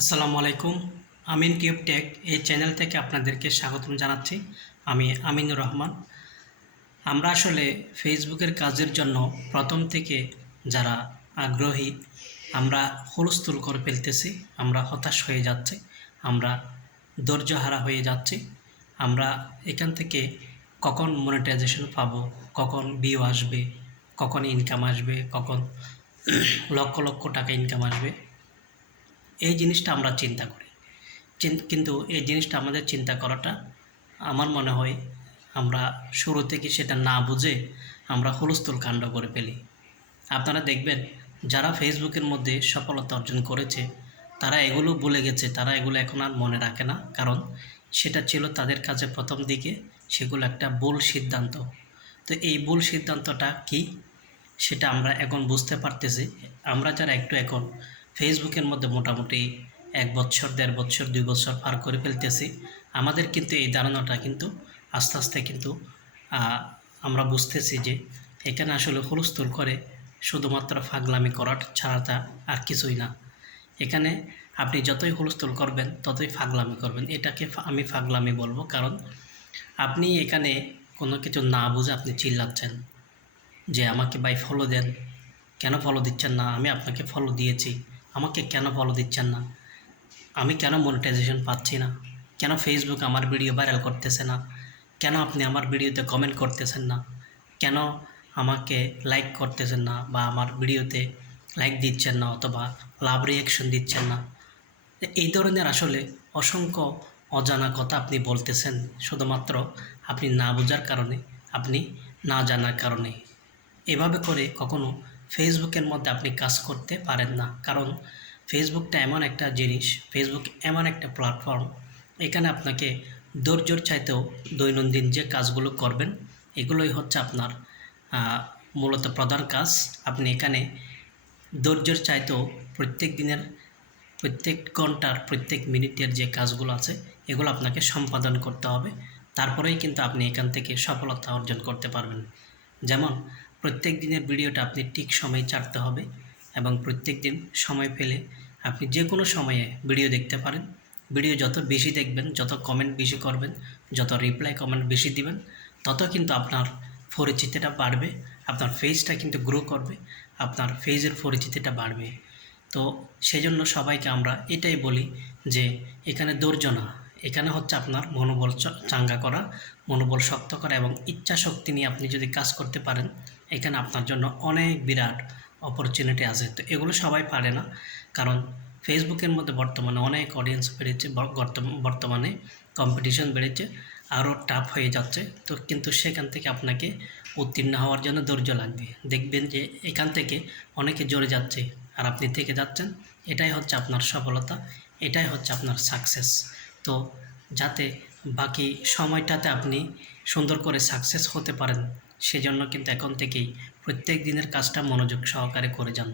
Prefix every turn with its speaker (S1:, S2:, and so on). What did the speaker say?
S1: আসসালামু আলাইকুম, Amin tube tech এই চ্যানেল থেকে আপনাদেরকে স্বাগতম জানাচ্ছি। আমি আমিনুর রহমান। আমরা আসলে ফেসবুকের কাজের জন্য প্রথম থেকে যারা আগ্রহী, আমরা হুলস্থুল করে ফেলতেছি, আমরা হতাশ হয়ে যাচ্ছি, আমরা ধৈর্যহারা হয়ে যাচ্ছি, আমরা এখান থেকে কখন মনিটাইজেশন পাব, কখন ভিউ আসবে, কখন ইনকাম আসবে, কখন লক্ষ লক্ষ টাকা ইনকাম আসবে এই জিনিসটা আমরা চিন্তা করি। কিন্তু এই জিনিসটা আমাদের চিন্তা করাটা আমার মনে হয় আমরা শুরু থেকে সেটা না বুঝে আমরা হুলস্থুল কাণ্ড করে ফেলি। আপনারা দেখবেন যারা ফেসবুকের মধ্যে সফলতা অর্জন করেছে, তারা এগুলো ভুলে গেছে, তারা এগুলো এখন আর মনে রাখে না। কারণ সেটা ছিল তাদের কাছে প্রথম দিকে সেগুলো একটা ভুল সিদ্ধান্ত। তো এই ভুল সিদ্ধান্তটা কি? সেটা আমরা এখন বুঝতে পারতেছি। আমরা যারা একটু এখন ফেসবুকের মধ্যে মোটামুটি এক বছর, দেড় বছর, দুই বছর পার করে ফেলতেছি। আমাদের কিন্তু এই ধারণাটা কিন্তু আস্তে আস্তে কিন্তু আমরা বুঝতেছি যে এখানে আসলে হুলস্থুল করে শুধুমাত্র ফাগলামি করার ছাড়াটা আর কিছুই না। এখানে আপনি যতই হুলস্থুল করবেন, ততই ফাগলামি করবেন। এটাকে আমি ফাগলামি বলব কারণ আপনি এখানে কোনো কিছু না বুঝে আপনি চিল্লাচ্ছেন যে আমাকে ভাই ফলো দেন। কেন ফলো দিচ্ছেন না? আমি আপনাকে ফলো দিয়েছি। আমাকে কেন ফলো দিচ্ছেন না? আমি কেন মনিটাইজেশন পাচ্ছি না? কেন ফেসবুক আমার ভিডিও ভাইরাল করতেছে না? কেন আপনি আমার ভিডিওতে কমেন্ট করতেছেন না? কেন আমাকে লাইক করতেছেন না বা আমার ভিডিওতে লাইক দিচ্ছেন না অথবা লাভ রিয়াকশন দিচ্ছেন না? এই ধরনের আসলে অসংখ্য অজানা কথা আপনি বলতেছেন, শুধুমাত্র আপনি না বোঝার কারণে, আপনি না জানার কারণে। এভাবে করে কখনো ফেসবুকের মধ্যে আপনি কাজ করতে পারেন না। কারণ ফেসবুকটা এমন একটা জিনিস ফেসবুক এমন একটা প্ল্যাটফর্ম এখানে আপনাকে ধৈর্যর চাইতেও দৈনন্দিন যে কাজগুলো করবেন, এগুলোই হচ্ছে আপনার মূলত প্রধান কাজ। আপনি এখানে ধৈর্যর চাইতেও প্রত্যেক দিনের, প্রত্যেক ঘণ্টার, প্রত্যেক মিনিটের যে কাজগুলো আছে, এগুলো আপনাকে সম্পাদন করতে হবে। তারপরেই কিন্তু আপনি এখান থেকে সফলতা অর্জন করতে পারবেন। যেমন প্রত্যেক দিনের ভিডিওটা আপনি ঠিক সময়ে ছাড়তে হবে এবং প্রত্যেক দিন সময় পেলে আপনি যে কোনো সময়ে ভিডিও দেখতে পারেন। ভিডিও যত বেশি দেখবেন, যত কমেন্ট বেশি করবেন, যত রিপ্লাই কমেন্ট বেশি দিবেন, তত কিন্তু আপনার পরিচিতিটা বাড়বে, আপনার ফেজটা কিন্তু গ্রো করবে, আপনার ফেজের পরিচিতিটা বাড়বে। তো সেই জন্য সবাইকে আমরা এটাই বলি যে, এখানে ধৈর্য এখানে হচ্ছে আপনার মনোবল চাঙ্গা করা, মনোবল শক্ত করা এবং ইচ্ছা শক্তি নিয়ে আপনি যদি কাজ করতে পারেন এখানে আপনার জন্য অনেক বিরাট অপরচুনিটি আছে। তো এগুলো সবাই পারে না। কারণ ফেসবুকের মধ্যে বর্তমানে অনেক অডিয়েন্স বেড়েছে বর্তমানে কম্পিটিশন বেড়েছে, আরও টাফ হয়ে যাচ্ছে। তো কিন্তু সেখান থেকে আপনাকে উত্তীর্ণ হওয়ার জন্য ধৈর্য লাগবে। দেখবেন যে এখান থেকে অনেকে জড়ে যাচ্ছে আর আপনি থেকে যাচ্ছেন। এটাই হচ্ছে আপনার সফলতা, এটাই হচ্ছে আপনার সাকসেস তো যাতে বাকি সময়টাতে আপনি সুন্দর করে সাকসেস হতে পারেন সেজন্য কিন্তু এখন থেকেই প্রত্যেক দিনের কাজটা মনোযোগ সহকারে করে যান।